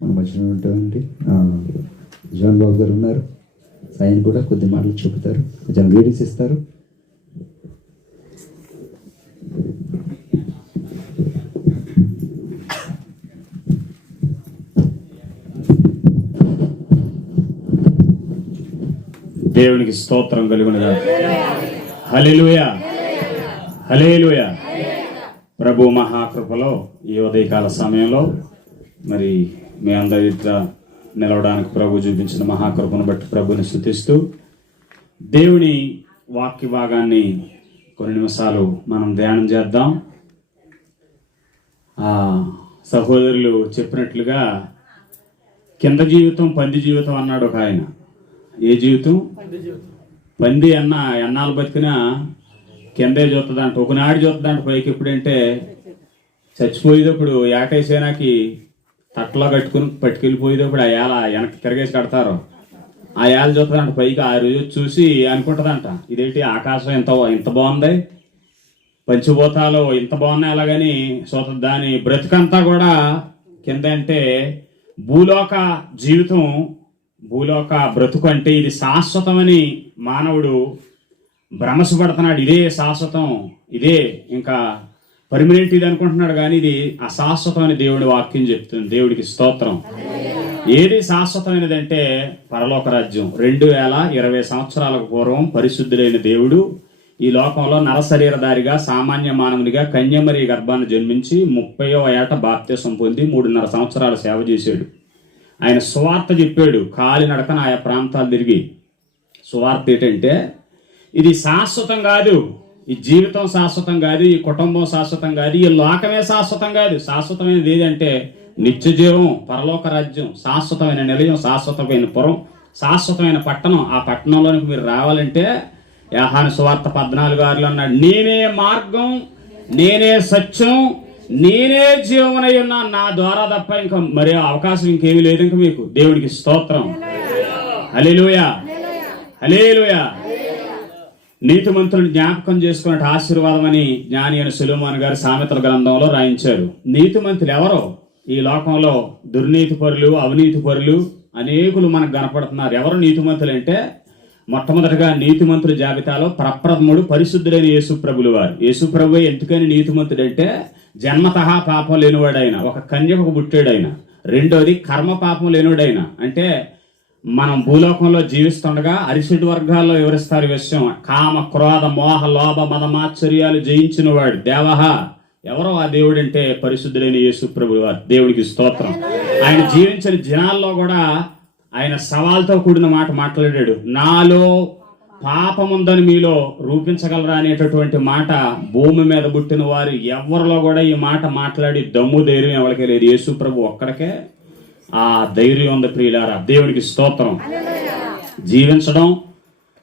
మన మధ్యలో ఉన్నటువంటి జాన్ బాబు గారు ఉన్నారు. ఆయన కూడా కొద్ది మాటలు చెబుతారు, కొంచెం రీడింగ్స్ ఇస్తారు. దేవునికి స్తోత్రం కలుగునుగా. హల్లెలూయా, హల్లెలూయా. ప్రభు మహాకృపలో ఈ ఉదయకాల సమయంలో మరి మీ అందరి నిలవడానికి ప్రభు చూపించిన మహాకృపను బట్టి ప్రభుని స్తుతిస్తూ దేవుని వాక్య భాగాన్ని కొన్ని నిమిషాలు మనం ధ్యానం చేద్దాం. సహోదరులు చెప్పినట్లుగా కింద జీవితం పంది జీవితం అన్నాడు ఒక ఆయన. ఏ జీవితం? పంది ఎన్నాళ్ళు బతికినా కిందే చూస్తుందంట, ఒకనాడు చూస్తుందంట పైకి. ఎప్పుడంటే చచ్చిపోయేటప్పుడు ఏటైసేనాకి తట్టలో కట్టుకుని పట్టుకెళ్ళిపోయేటప్పుడు ఆ ఏళ వెనక్కి తిరగేసి కడతారు. ఆ ఏళ చూస్తుందంట పైకి. ఆ రోజు చూసి అనుకుంటుందంట, ఇదేంటి ఆకాశం ఇంత బాగుంది, పంచిభూతాలు ఇంత బాగున్నాయి అలాగని చూస్తుంది. దాని బ్రతుకంతా కూడా కింద. అంటే భూలోక జీవితం, భూలోక బ్రతుకు అంటే ఇది శాశ్వతమని మానవుడు భ్రమసపడుతున్నాడు. ఇదే శాశ్వతం, ఇదే ఇంకా పర్మనెంట్ ఇది అనుకుంటున్నాడు. కానీ ఇది అశాశ్వతం అని దేవుడి వాక్యం చెప్తుంది. దేవుడికి స్తోత్రం. ఏది శాశ్వతమైనది అంటే పరలోక రాజ్యం. 2020 సంవత్సరాలకు పూర్వం పరిశుద్ధులైన దేవుడు ఈ లోకంలో నరశరీరధారిగా సామాన్య మానవునిగా కన్యమరి గర్భాన్ని జన్మించి 30వ ఏట బాప్తిసం పొంది 3.5 సంవత్సరాలు సేవ చేశాడు. ఆయన సువార్త చెప్పాడు, కాలినడకన ఆయా ప్రాంతాలు తిరిగి. సువార్త ఏంటంటే ఇది శాశ్వతం కాదు, ఈ జీవితం శాశ్వతం కాదు, ఈ కుటుంబం శాశ్వతం కాదు, ఈ లోకమే శాశ్వతం కాదు. శాశ్వతమైనది ఏదంటే నిత్య జీవం, పరలోక రాజ్యం, శాశ్వతమైన నిలయం, శాశ్వతమైన పురం, శాశ్వతమైన పట్టణం. ఆ పట్టణంలోనికి మీరు రావాలంటే యోహాను సువార్త 14:6 అన్నాడు, నేనే మార్గం, నేనే సత్యం, నేనే జీవమై ఉన్నా, నా ద్వారా తప్ప ఇంకా మరే అవకాశం ఇంకేమీ లేదు ఇంక మీకు. దేవుడికి స్తోత్రం. హల్లెలూయా, హల్లెలూయా. నీతిమంతులను జ్ఞాపకం చేసుకున్నట్టు ఆశీర్వాదం అని జ్ఞాని అయిన సొలొమోను గారు సామెతల గ్రంథంలో రాయించారు. నీతిమంతులు ఎవరో? ఈ లోకంలో దుర్నీతి పరులు, అవినీతి పరులు అనేకులు మనకు కనపడుతున్నారు. ఎవరు నీతిమంతులు అంటే మొట్టమొదటిగా నీతిమంతుల జాబితాలో ప్రప్రథముడు పరిశుద్ధుడైన యేసుప్రభులు వారు. యేసుప్రభు ఎందుకని నీతిమంతుడంటే జన్మతహా పాపం లేనివాడైన, ఒక కన్యకు పుట్టాడైన. రెండోది కర్మ పాపం లేనివాడైన. అంటే మనం భూలోకంలో జీవిస్తుండగా అరిషడ్ వర్గాల్లో వివరిస్తారు ఈ విషయం. కామ, క్రోధ, మోహ, లోభ, మదమాశ్చర్యాలు జయించిన వాడు దేవహ. ఎవరో ఆ దేవుడు అంటే పరిశుద్ధుడైన యేసుప్రభులు వారు. దేవుడికి స్తోత్రం. ఆయన జీవించిన జనాల్లో కూడా ఆయన సవాల్తో కూడిన మాట మాట్లాడాడు. నాలో పాపముందని మీలో రూపించగలరా అనేటటువంటి మాట భూమి మీద పుట్టిన వారు ఎవరిలో కూడా ఈ మాట మాట్లాడి దమ్ము ధైర్యం ఎవరికే లేదు. యేసు ప్రభు ఒక్కడికే ఆ ధైర్యం ఉంది ప్రియులారా. దేవుడికి స్తోత్రం. జీవించడం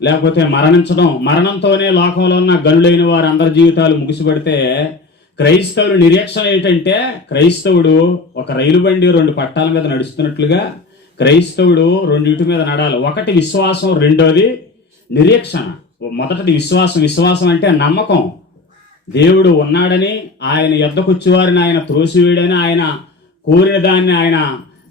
లేకపోతే మరణించడం, మరణంతోనే లోకంలో ఉన్న గనులైన వారు అందరి జీవితాలు ముగిసిపడితే క్రైస్తవుల నిరీక్షణ ఏంటంటే క్రైస్తవుడు ఒక రైలు బండి 2 పట్టాల మీద నడుస్తున్నట్లుగా క్రైస్తవుడు 2 మీద నడాలి. ఒకటి విశ్వాసం, రెండోది నిరీక్షణ. మొదటిది విశ్వాసం. విశ్వాసం అంటే నమ్మకం. దేవుడు ఉన్నాడని, ఆయన యొద్దకొచ్చేవారిని ఆయన త్రోసివేయడని, ఆయన కోరిన దాన్ని ఆయన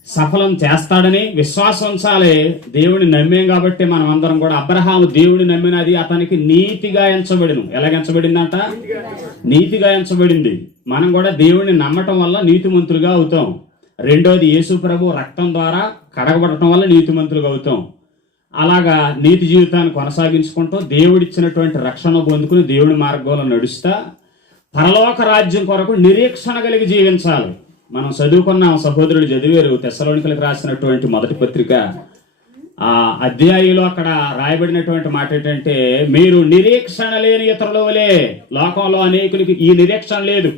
సఫలం చేస్తాడని విశ్వాసం ఉంచాలి. దేవుడిని నమ్మేం కాబట్టి మనం అందరం కూడా. అబ్రహాము దేవుడిని నమ్మినది అతనికి నీతిగా ఎంచబడిను. ఎలాగ ఎంచబడిందంట? నీతిగా ఎంచబడింది. మనం కూడా దేవుడిని నమ్మటం వల్ల నీతిమంతులుగా అవుతాం. రెండోది యేసు ప్రభు రక్తం ద్వారా కడగబడటం వల్ల నీతిమంతులుగా అవుతాం. అలాగా నీతి జీవితాన్ని కొనసాగించుకుంటూ దేవుడిచ్చినటువంటి రక్షణ పొందుకుని దేవుడి మార్గంలో నడుస్తా పరలోక రాజ్యం కొరకు నిరీక్షణ కలిగి జీవించాలి. మనం చదువుకున్నాం, సహోదరుడు చదివారు, తెస్సలోనికలకు రాసినటువంటి మొదటి పత్రిక ఆ అధ్యాయంలో అక్కడ రాయబడినటువంటి మాట ఏంటంటే, మీరు నిరీక్షణ లేని ఇతరుల వలె. లోకంలో అనేకులకి ఈ నిరీక్షణ లేదు.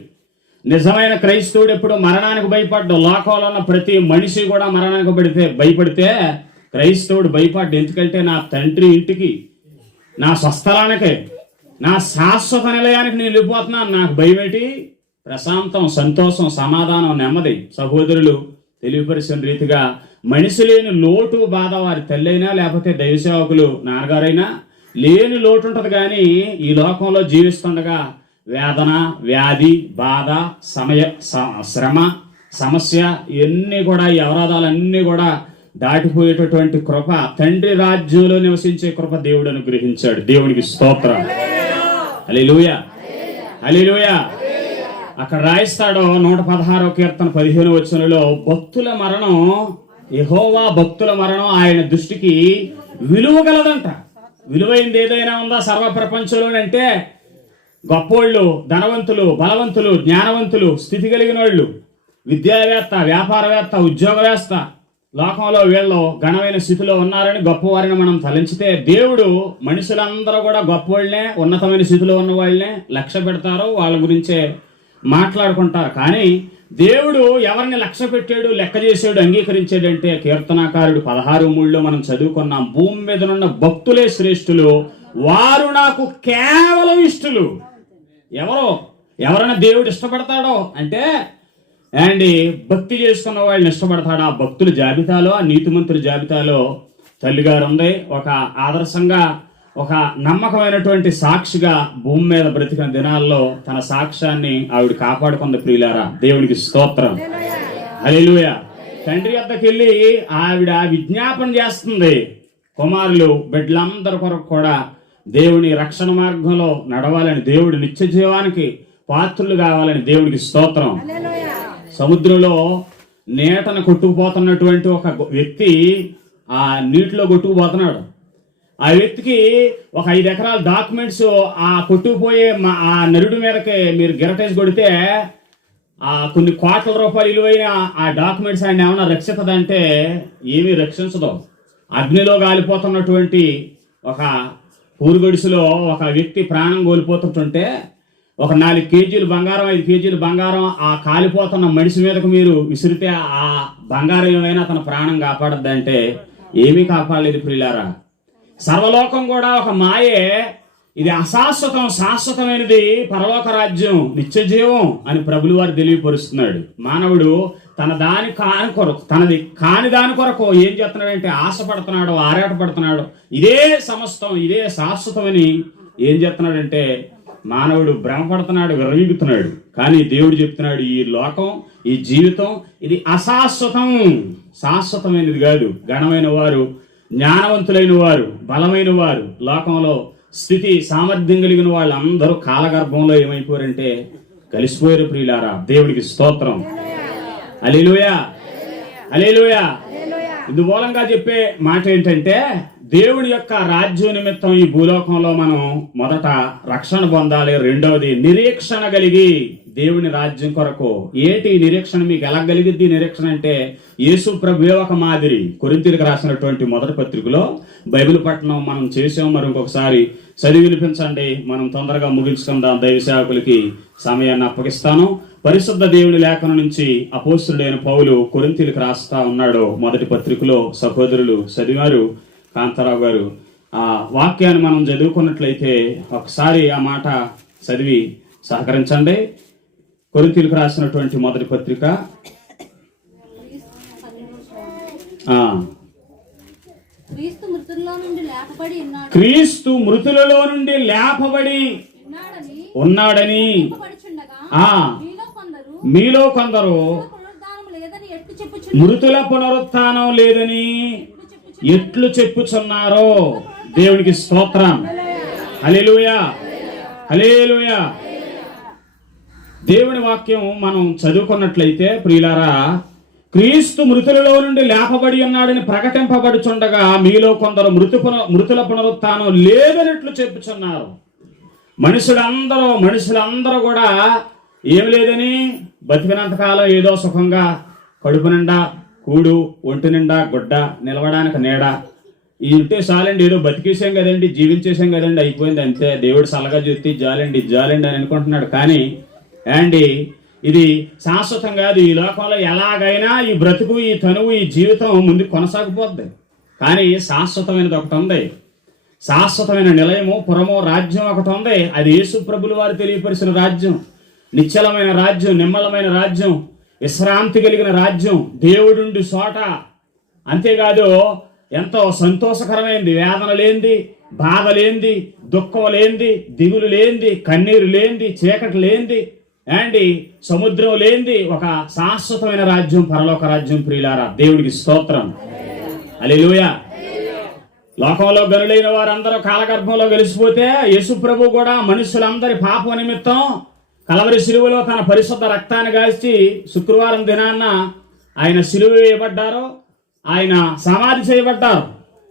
నిజమైన క్రైస్తవుడు ఎప్పుడు మరణానికి భయపడ్డు. లోకంలో ఉన్న ప్రతి మనిషి కూడా మరణానికి భయపడితే క్రైస్తవుడు భయపడ్డు. ఎందుకంటే నా తండ్రి ఇంటికి, నా స్వస్థలానికి, నా శాశ్వత నిలయానికి నేను వెళ్ళిపోతున్నాను. నాకు భయమేటి? ప్రశాంతం, సంతోషం, సమాధానం, నెమ్మది. సహోదరులు తెలియపరిచిన రీతిగా మనిషి లేని లోటు బాధ వారి తల్లైనా లేకపోతే దైవసేవకులు నాన్నగారైనా లేని లోటు ఉంటుంది. కానీ ఈ లోకంలో జీవిస్తుండగా వేదన, వ్యాధి, బాధ, శ్రమ, సమస్య ఇవన్నీ కూడా, ఈ అవరోధాలన్నీ కూడా దాటిపోయేటటువంటి కృప, తండ్రి రాజ్యంలో నివసించే కృప దేవుడు అనుగ్రహించాడు. దేవునికి స్తోత్రం. హల్లెలూయా, హల్లెలూయా. అక్కడ రాయిస్తాడో 116వ కీర్తన 15వ వచనంలో, భక్తుల మరణం, యెహోవా భక్తుల మరణం ఆయన దృష్టికి విలువ గలదంట. విలువైంది ఏదైనా ఉందా సర్వ ప్రపంచంలోనంటే గొప్పోళ్ళు, ధనవంతులు, బలవంతులు, జ్ఞానవంతులు, స్థితి కలిగిన వాళ్ళు, విద్యావేత్త, వ్యాపారవేత్త, ఉద్యోగవేత్త, లోకంలో వీళ్ళు ఘనమైన స్థితిలో ఉన్నారని గొప్పవారిని మనం తలంచితే, దేవుడు మనుషులందరూ కూడా గొప్పవాళ్ళనే, ఉన్నతమైన స్థితిలో ఉన్న వాళ్ళనే లక్ష్య పెడతారు, వాళ్ళ గురించే మాట్లాడుకుంటారు. కానీ దేవుడు ఎవరిని లక్ష్య పెట్టాడు, లెక్క చేసాడు, అంగీకరించాడంటే కీర్తనాకారుడు 16:3 మనం చదువుకున్నాం. భూమి మీద ఉన్న భక్తులే శ్రేష్ఠులు, వారు నాకు కేవలం ఇష్టలు. ఎవరైనా దేవుడు ఇష్టపడతాడో అంటే భక్తి చేసుకున్న వాళ్ళని ఇష్టపడతాడు. ఆ భక్తుల జాబితాలో, ఆ నీతిమంతుల జాబితాలో తల్లిగారు ఉంది. ఒక ఆదర్శంగా, ఒక నమ్మకమైనటువంటి సాక్షిగా భూమి మీద బ్రతికిన దినాల్లో తన సాక్ష్యాన్ని ఆవిడ కాపాడుకుంది. ప్రియులారా, దేవునికి స్తోత్రం. హల్లెలూయా. తండ్రి వద్దకు వెళ్ళి ఆవిడ విజ్ఞాపన చేస్తుంది, కుమారులు బిడ్డలందరి కొరకు కూడా దేవుని రక్షణ మార్గంలో నడవాలని, దేవుడి నిత్య జీవానికి పాత్రులు కావాలని. దేవునికి స్తోత్రం. సముద్రంలో నీటను కొట్టుకుపోతున్నటువంటి ఒక వ్యక్తి ఆ నీటిలో కొట్టుకుపోతున్నాడు. ఆ వ్యక్తికి ఒక 5 ఎకరాల డాక్యుమెంట్స్ ఆ కొట్టుకుపోయే ఆ నరుడి మీదకి మీరు గిరటేసి కొడితే ఆ కొన్ని కోట్ల రూపాయలు విలువైన ఆ డాక్యుమెంట్స్ ఆయన ఏమన్నా రక్షిస్తుందంటే ఏమీ రక్షించదు. అగ్నిలో గాలిపోతున్నటువంటి ఒక పూరుగొడిసులో ఒక వ్యక్తి ప్రాణం కోల్పోతుంటే ఒక 4 కేజీలు బంగారం, 5 కేజీలు బంగారం ఆ కాలిపోతున్న మనిషి మీదకు మీరు విసిరితే ఆ బంగారం ఏమైనా తన ప్రాణం కాపాడద్దంటే ఏమీ కాపాడలేదు. ప్రియులారా, సర్వలోకం కూడా ఒక మాయే. ఇది అశాశ్వతం, శాశ్వతమైనది పరలోక రాజ్యం, నిత్య జీవం అని ప్రభులు వారు తెలియపరుస్తున్నాడు. మానవుడు తనది కాని దాని కొరకు ఏం చేస్తున్నాడంటే ఆశపడుతున్నాడు, ఆరాటపడుతున్నాడు. ఇదే సమస్తం, ఇదే శాశ్వతమని ఏం చేస్తున్నాడంటే మానవుడు భ్రమపడుతున్నాడు, విర్రవీగుతున్నాడు. కానీ దేవుడు చెప్తున్నాడు, ఈ లోకం, ఈ జీవితం ఇది అశాశ్వతం, శాశ్వతమైనది కాదు. ఘనమైన వారు, జ్ఞానవంతులైన వారు, బలమైన వారు, లోకంలో స్థితి సామర్థ్యం కలిగిన వాళ్ళందరూ కాలగర్భంలో ఏమైపోయారంటే కలిసిపోయారు. ప్రియులారా, దేవుడికి స్తోత్రం. హల్లెలూయా, హల్లెలూయా. ఇందుమూలంగా చెప్పే మాట ఏంటంటే, దేవుని యొక్క రాజ్యం నిమిత్తం ఈ భూలోకంలో మనం మొదట రక్షణ పొందాలి. రెండవది నిరీక్షణ కలిగి దేవుని రాజ్యం కొరకు. ఏంటి నిరీక్షణ? మీకు ఎలా కలిగిద్ది నిరీక్షణ అంటే, యేసు ప్రభువే ఒక మాదిరి. కొరింథీయులకు రాసినటువంటి మొదటి పత్రికలో బైబిల్ పఠనం మనం చేసాం. మరి ఇంకొకసారి చదివి వినిపించండి, మనం తొందరగా ముగించుకుందాం. దైవ సేవకులకి సమయాన్ని అప్పగిస్తాను. పరిశుద్ధ దేవుని లేఖనం నుంచి అపోస్తుడైన పౌలు కొరింథీయులకు రాస్తా ఉన్నాడు. మొదటి పత్రికలో సహోదరులు చదివారు. కాంతారావు గారు ఆ వాక్యాన్ని మనం చదువుకున్నట్లయితే ఒకసారి ఆ మాట చదివి సహకరించండి. కొరింథీయులకు రాసినటువంటి మొదటి పత్రిక క్రీస్తు మృతులలో నుండి లేపబడి ఉన్నాడని మీలో కొందరు మృతుల పునరుత్థానం లేదని ఎట్లు చెప్పుచున్నారో. దేవునికి స్తోత్రం. హల్లెలూయా, హల్లెలూయా. దేవుని వాక్యం మనం చదువుకున్నట్లయితే ప్రియులారా, క్రీస్తు మృతులలో నుండి లేపబడి ఉన్నాడని ప్రకటింపబడుచుండగా మీలో కొందరు మృతుల పునరుత్థానం లేదనట్లు చెప్పుచున్నారు. మనుషులందరూ కూడా ఏమి లేదని బతికినంతకాలం ఏదో సుఖంగా కడుపు నిండా కూడు, ఒంటి నిండా గుడ్డ, నిలవడానికి నీడ ఈ ఉంటే చాలండి, ఏదో బతికేసాం కదండి, జీవించేసాం కదండి, అయిపోయింది అంతే, దేవుడు సలగా చూస్తే జాలండి అని అనుకుంటున్నాడు. కానీ ఇది శాశ్వతం కాదు. ఈ లోకంలో ఎలాగైనా ఈ బ్రతుకు, ఈ తనువు, ఈ జీవితం ముందుకు కొనసాగిపోద్ది. కానీ శాశ్వతమైనది ఒకటి ఉంది, శాశ్వతమైన నిలయము, పురము, రాజ్యం ఒకటి ఉంది. అది యేసు ప్రభుల వారు తెలియపరిచిన రాజ్యం, నిశ్చలమైన రాజ్యం, నిమ్మలమైన రాజ్యం, విశ్రాంతి కలిగిన రాజ్యం, దేవుడుండి చోట. అంతేకాదు ఎంతో సంతోషకరమైనది, వేదన లేనిది, బాధ లేనిది, దుఃఖం లేనిది, దిగులు లేనిది, కన్నీరు లేనిది, చీకటి లేనిది, ఏంటి సముద్రం లేనిది ఒక శాశ్వతమైన రాజ్యం, పరలోక రాజ్యం ప్రియులారా. దేవుడికి స్తోత్రం. హల్లెలూయా. లోకంలో గనులైన వారందరూ కాలగర్భంలో గెలిచిపోతే యేసు ప్రభు కూడా మనుషులందరి పాప నిమిత్తం కలవరి శిలువలో తన పరిశుద్ధ రక్తాన్ని గాల్చి శుక్రవారం దినాన్న ఆయన శిలువ వేయబడ్డారు, ఆయన సమాధి చేయబడ్డారు.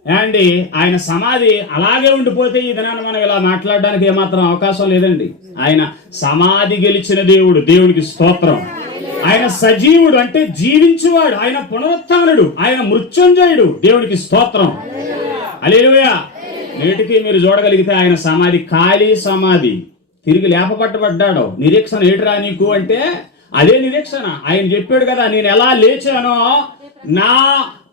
అండి ఆయన సమాధి అలాగే ఉండిపోతే ఈ దినాన్ని మనం ఇలా మాట్లాడడానికి ఏమాత్రం అవకాశం లేదండి. ఆయన సమాధి గెలిచిన దేవుడు, దేవుడికి స్తోత్రం. ఆయన సజీవుడు అంటే జీవించువాడు, ఆయన పునరుత్థానుడు, ఆయన మృత్యుంజయుడు, దేవుడికి స్తోత్రం. హల్లెలూయా. నేటికి మీరు చూడగలిగితే ఆయన సమాధి ఖాళీ సమాధి, తిరిగి లేపబడ్డాడు. నిరీక్షణ ఏటిరా నీకు అంటే అదే నిరీక్షణ. ఆయన చెప్పాడు కదా, నేను ఎలా లేచానో నా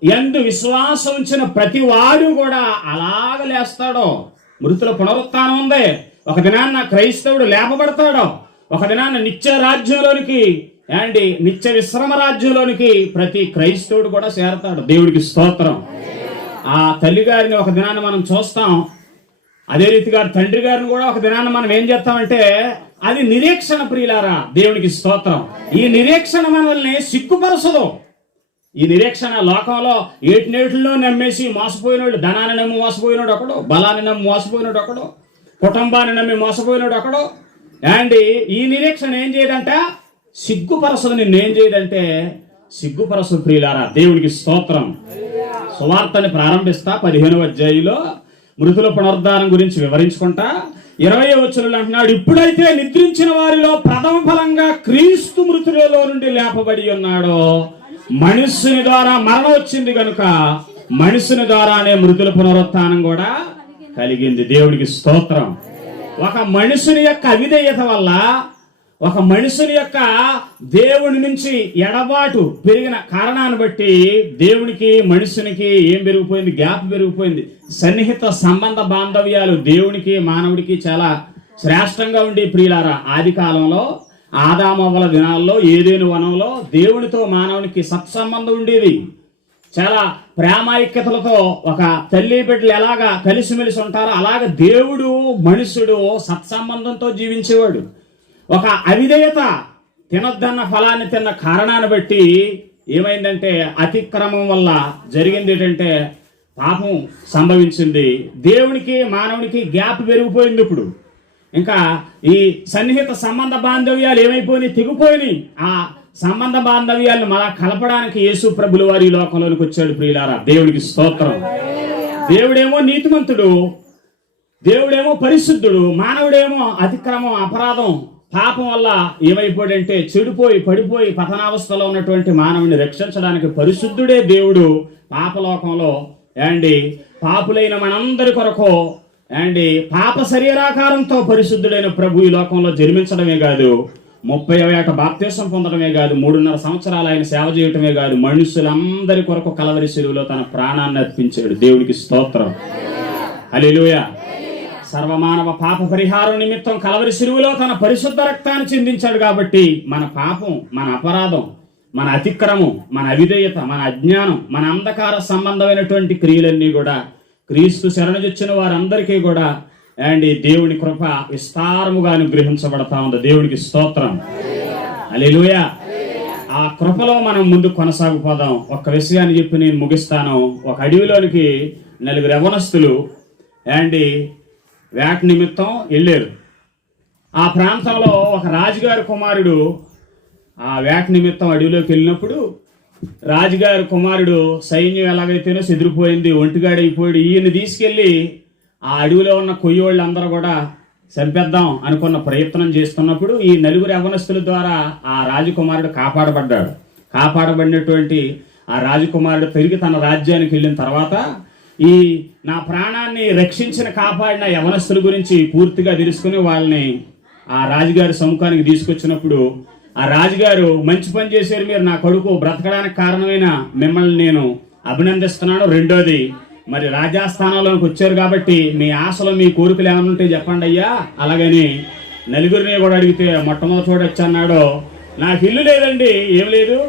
యందు విశ్వాసం ఉంచిన ప్రతి వాడు కూడా అలాగ లేస్తాడో. మృతుల పునరుత్థానం ఉంది. ఒక దినాన్న క్రైస్తవుడు లేపబడతాడో, ఒక దినాన్న నిత్య రాజ్యంలోనికి అండి నిత్య విశ్రమ రాజ్యంలోనికి ప్రతి క్రైస్తవుడు కూడా చేరతాడు. దేవుడికి స్తోత్రం. ఆ తల్లి గారిని ఒక దినాన్ని మనం చూస్తాం, అదే రీతిగా తండ్రి గారిని కూడా ఒక దినాన్ని మనం ఏం చేస్తామంటే అది నిరీక్షణ ప్రియులారా. దేవునికి స్తోత్రం. ఈ నిరీక్షణ మనల్ని సిగ్గుపరచదు. ఈ నిరీక్షణ లోకంలో ఏటినేటిల్లో నమ్మేసి మోసపోయినోడు, ధనాన్ని నమ్మి మోసపోయినాడు ఒకడు, బలాన్ని నమ్మి మోసపోయినాడు ఒకడు, కుటుంబాన్ని నమ్మి మోసపోయినాడు ఒకడు. అండ్ ఈ నిరీక్షణ ఏం చేయదంట, సిగ్గుపరచదు. నిన్నేం చేయదంటే సిగ్గుపరచదు ప్రియులారా. దేవునికి స్తోత్రం. సువార్తని ప్రారంభిస్తా 15వ అధ్యాయంలో మృతుల పునరుద్ధానం గురించి వివరించుకుంటా 20వ వచనంలో అంటున్నాడు, ఇప్పుడైతే నిద్రించిన వారిలో ప్రథమ ఫలంగా క్రీస్తు మృతులలో నుండి లేపబడి ఉన్నాడో, మనుషుని ద్వారా మరణం వచ్చింది కనుక మనుషుని ద్వారానే మృతుల పునరుత్థానం కూడా కలిగింది. దేవుడికి స్తోత్రం. ఒక మనుషుని యొక్క అవిధేయత వల్ల, ఒక మనుషుని యొక్క దేవుని నుంచి ఎడబాటు పెరిగిన కారణాన్ని బట్టి దేవునికి మనుషునికి ఏం పెరిగిపోయింది, గ్యాప్ పెరిగిపోయింది. సన్నిహిత సంబంధ బాంధవ్యాలు దేవునికి మానవుడికి చాలా శ్రేష్టంగా ఉండే ప్రియులారా. ఆది కాలంలో ఆదామవ్వల దినాల్లో ఏదేను వనంలో దేవునితో మానవునికి సత్సంబంధం ఉండేది. చాలా ప్రేమైక్యతలతో ఒక తల్లి బిడ్డలు ఎలాగా కలిసిమెలిసి ఉంటారో అలాగ దేవుడు మనుషుడు సత్సంబంధంతో జీవించేవాడు. ఒక అవిధేయత, తినొద్దన్న ఫలాన్ని తిన్న కారణాన్ని బట్టి ఏమైందంటే అతిక్రమం వల్ల జరిగింది ఏంటంటే పాపం సంభవించింది. దేవునికి మానవునికి గ్యాప్ పెరిగిపోయింది. ఇప్పుడు ఇంకా ఈ సన్నిహిత సంబంధ బాంధవ్యాలు ఏమైపోయినాయి, తెగిపోయినాయి. ఆ సంబంధ బాంధవ్యాలను మళ్ళా కలపడానికి యేసు ప్రభుల వారి లోకంలోనికి వచ్చాడు ప్రియులారా. దేవుడికి స్తోత్రం. దేవుడేమో నీతిమంతుడు, దేవుడేమో పరిశుద్ధుడు, మానవుడేమో అతిక్రమం, అపరాధం, పాపం వల్ల ఏమైపోయాడంటే చెడిపోయి పడిపోయి పతనావస్థలో ఉన్నటువంటి మానవుని రక్షించడానికి పరిశుద్ధుడే దేవుడు పాపలోకంలో అండి పాపులైన మనందరి కొరకు అండి పాప శరీరాకారంతో పరిశుద్ధుడైన ప్రభు ఈ లోకంలో జన్మించడమే కాదు, 30వ ఏట బాప్తిసం పొందడమే కాదు, 3.5 సంవత్సరాలు ఆయన సేవ చేయటమే కాదు, మనుషులందరి కొరకు కలవరి శిలువలో తన ప్రాణాన్ని అర్పించాడు. దేవుడికి స్తోత్రం. హల్లెలూయా. సర్వమానవ పాప పరిహారం నిమిత్తం కలవరి శిలువలో తన పరిశుద్ధ రక్తాన్ని చిందించాడు. కాబట్టి మన పాపం, మన అపరాధం, మన అతిక్రమం, మన అవిధేయత, మన అజ్ఞానం, మన అంధకార సంబంధమైనటువంటి క్రియలన్నీ కూడా క్రీస్తు శరణుజొచ్చిన వారందరికీ కూడా అండ్ దేవుని కృప విస్తారముగా అనుగ్రహించబడతా ఉంది. దేవుడికి స్తోత్రం. హల్లెలూయా. ఆ కృపలో మనం ముందు కొనసాగిపోదాం. ఒక్క విషయాన్ని చెప్పి నేను ముగిస్తాను. ఒక అడవిలోనికి 4 యవ్వనస్తులు అండ్ వేట నిమిత్తం వెళ్ళారు. ఆ ప్రాంతంలో ఒక రాజుగారి కుమారుడు ఆ వేట నిమిత్తం అడవిలోకి వెళ్ళినప్పుడు రాజుగారి కుమారుడు సైన్యం ఎలాగైతేనో చెదిరిపోయింది, ఒంటిగాడైపోయాడు. ఈయన తీసుకెళ్ళి ఆ అడవిలో ఉన్న కొయ్యోళ్ళందరూ కూడా చంపేద్దాం అనుకున్న ప్రయత్నం చేస్తున్నప్పుడు ఈ 4 యవ్వనస్తుల ద్వారా ఆ రాజకుమారుడు కాపాడబడ్డాడు. కాపాడబడినటువంటి ఆ రాజకుమారుడు తిరిగి తన రాజ్యానికి వెళ్ళిన తర్వాత ఈ నా ప్రాణాన్ని రక్షించిన కాపాడిన యవనస్తుల గురించి పూర్తిగా తెలుసుకుని వాళ్ళని ఆ రాజుగారి సముఖానికి తీసుకొచ్చినప్పుడు ఆ రాజుగారు, మంచి పని చేశారు మీరు, నా కొడుకు బ్రతకడానికి కారణమైన మిమ్మల్ని నేను అభినందిస్తున్నాను. రెండోది, మరి రాజాస్థానంలోకి వచ్చారు కాబట్టి మీ ఆశలు, మీ కోరికలు ఏమైనా ఉంటే చెప్పండి అయ్యా. అలాగని 4 కూడా అడిగితే మొట్టమొదటి చూడొచ్చు అన్నాడు. నాకు ఇల్లు లేదండి. ఏం లేదు?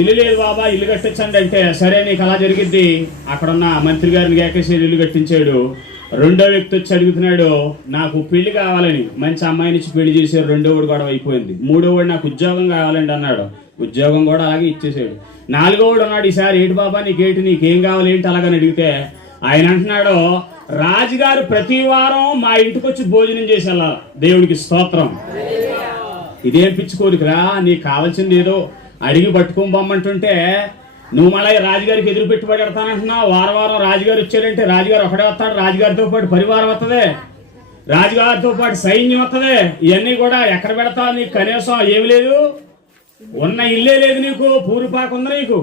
ఇల్లు లేదు బాబా, ఇల్లు కట్టించండి అంటే, సరే నీకు అలా జరిగిద్ది. అక్కడున్న మంత్రి గారిని ఏకేసి ఇల్లు కట్టించాడు. రెండో వ్యక్తి వచ్చి అడుగుతున్నాడు, నాకు పెళ్లి కావాలని. మంచి అమ్మాయిని ఇచ్చి పెళ్లి చేశారు. రెండో వాడు గొడవ అయిపోయింది. మూడో వాడు నాకు ఉద్యోగం కావాలండి అన్నాడు. ఉద్యోగం కూడా అలాగే ఇచ్చేసాడు. నాలుగో వాడు అన్నాడు, ఈసారి ఏంటి బాబా నీకేంటి, నీకేం కావాలి ఏంటి అలాగని అడిగితే ఆయన అంటున్నాడు, రాజుగారు ప్రతి వారం మా ఇంటికి వచ్చి భోజనం చేసి వెళ్ళాలి. దేవుడికి స్తోత్రం. ఇదేం పిచ్చుకోరికరా, నీకు కావాల్సింది ఏదో అడిగి పట్టుకొని బొమ్మంటుంటే నువ్వు మళ్ళీ రాజుగారికి ఎదురు పెట్టుబడి పెడతానంటున్నావు. వారం రాజుగారు వచ్చాడంటే రాజుగారు ఒకడే వస్తాడు, రాజుగారితో పాటు పరివారం వస్తుంది, రాజుగారితో పాటు సైన్యం వస్తుంది. ఇవన్నీ కూడా ఎక్కడ పెడతావు? నీకు కనీసం ఏమి లేదు, ఉన్న ఇల్లే లేదు నీకు, పూరిపాకు ఉంది నీకు,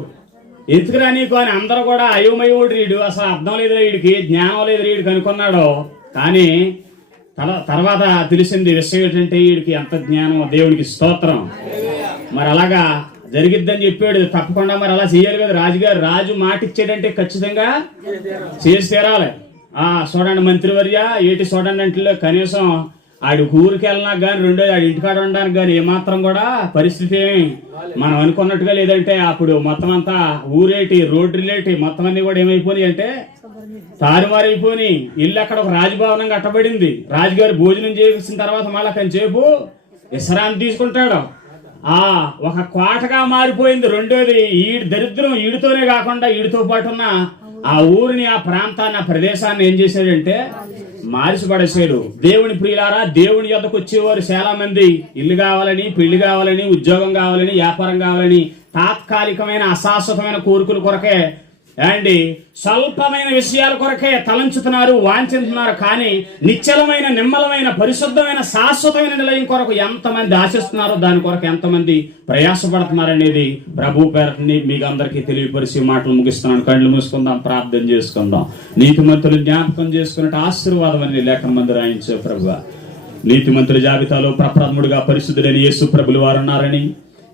ఎందుకురా నీకు అని అందరూ కూడా అయోమయోడు రీడు, అసలు అర్థం లేదు వీడికి, జ్ఞానం లేదు వీడికి అనుకున్నాడు. కానీ తర్వాత తెలిసింది విషయం ఏంటంటే వీడికి ఎంత జ్ఞానం, దేవుడికి స్తోత్రం. మరి అలాగా జరిగిద్దని చెప్పాడు, తప్పకుండా మరి అలా చేయాలి కదా రాజుగారు. రాజు మాట ఇచ్చాడంటే ఖచ్చితంగా చేసి తీరాలి. చూడండి మంత్రివర్య ఏటి చూడండి అంటే కనీసం ఆడి ఊరికి వెళ్ళినా కానీ రెండోది ఆడి ఇంటికాడ ఉండడానికి కానీ ఏమాత్రం కూడా పరిస్థితి ఏమి మనం అనుకున్నట్టుగా లేదంటే అప్పుడు మొత్తం అంతా ఊరేటి రోడ్డు రిలేటి మొత్తం అన్ని కూడా ఏమైపోయినాయి అంటే తారుమారైపోయి. ఇల్లు అక్కడ ఒక రాజభవనం కట్టబడింది. రాజుగారు భోజనం చేసిన తర్వాత మళ్ళా కొంచెంసేపు విశ్రాంతి తీసుకుంటాడు. ఒక కోటగా మారిపోయింది. రెండోది ఈడి దరిద్రం ఈడితోనే కాకుండా ఈడితో పాటు ఉన్న ఆ ఊరిని, ఆ ప్రాంతాన్ని, ఆ ప్రదేశాన్ని ఏం చేశాడంటే మార్చిపడేసాడు. దేవుని ప్రియులారా, దేవుని యొద్దకు వచ్చేవారు చాలా మంది ఇల్లు కావాలని, పెళ్లి కావాలని, ఉద్యోగం కావాలని, వ్యాపారం కావాలని, తాత్కాలికమైన అశాశ్వతమైన కోరికల కొరకే అండి, స్వల్పమైన విషయాల కొరకే తలంచుతున్నారు, వాంఛిస్తున్నారు. కానీ నిశ్చలమైన, నిమ్మలమైన, పరిశుద్ధమైన, శాశ్వతమైన నిలయం కొరకు ఎంతమంది ఆశిస్తున్నారో, దాని కొరకు ఎంతమంది ప్రయాసపడుతున్నారనేది ప్రభు పేరని మీకు అందరికీ తెలియపరిచి మాటలు ముగిస్తున్నాను. కళ్ళు మూసుకుందాం, ప్రార్థన చేసుకుందాం. నీతిమంతులు జ్ఞాపకం చేసుకున్నట్టు ఆశీర్వాదం అని లేఖన మంది రాయించే ప్రభు. నీతిమంతుల జాబితాలో ప్రప్రథముడుగా పరిశుద్ధుడైన యేసు ప్రభులు వారు ఉన్నారని,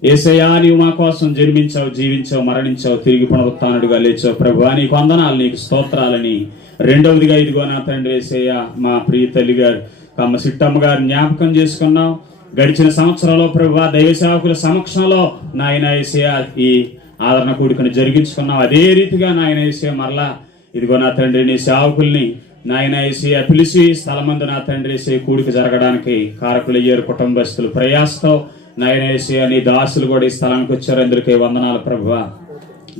యేసయ్యా నీవు మా కోసం జన్మించావు, జీవించావు, మరణించావు, తిరిగి పునరుత్థానుడిగా లేచావు ప్రభువా, నీకు వందనాలు, నీకు స్తోత్రాలని. రెండవదిగా ఇదిగో నా తండ్రి యేసయ్యా, మా ప్రియ తల్లి గారు కమ్మ సిట్టమ్మ గారు జ్ఞాపకం చేసుకున్నాం. గడిచిన సంవత్సరంలో ప్రభువా దైవ సేవకుల సమక్షంలో నాయన యేసయ్యా ఈ ఆదరణ కూడికను జరిగించుకున్నాం. అదే రీతిగా నాయన యేసయ్యా మరలా ఇదిగో నా తండ్రి నీ సేవకుల్ని నాయన యేసయ్యా పిలిచి స్థలమందు నా తండ్రి యేసయ్యా కూడిక జరగడానికి కారకులయ్యారు కుటుంబస్తులు ప్రయాసతో. నాయన యేసయ్యా నీ దాసులు కూడా ఈ స్థలానికి వచ్చారు, అందరికీ వందనాలు ప్రభువా.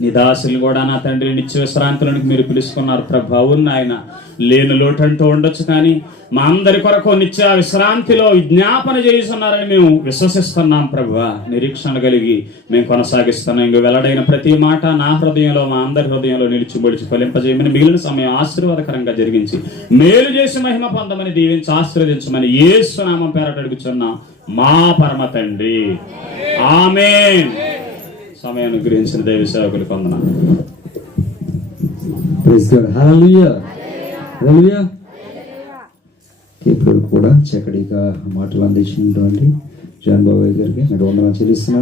నీ దాసులు కూడా నా తండ్రి నిత్య విశ్రాంతులకు మీరు పిలుచుకున్నారు ప్రభు. అవును నాయన, లేని లోటంటూ ఉండొచ్చు కానీ మా అందరి కొరకు నిత్య విశ్రాంతిలో విజ్ఞాపన చేస్తున్నారని మేము విశ్వసిస్తున్నాం ప్రభువా. నిరీక్షణ కలిగి మేము కొనసాగిస్తున్నాం. ఇంక వెల్లడైన ప్రతి మాట నా హృదయంలో, మా అందరి హృదయంలో నిలిచిబొడిచి ఫలింపజేయమని, మిగిలిన సమయం ఆశీర్వాదకరంగా జరిగించి మేలు చేసి మహిమ పొందమని, దీవించి ఆశీర్వదించమని యేసు నామం పేరట అడుగుచున్నాం మా పరమ తండ్రి, ఆమేన్. సమయాన్ని గురించిన దైవ సేవకులకు వందనాలు. ఇప్పుడు కూడా చక్కటిగా మాటలు అందించినటువంటి జాన్ బాబాయ్ గారికి వందనాలు చెల్లిస్తున్నాను.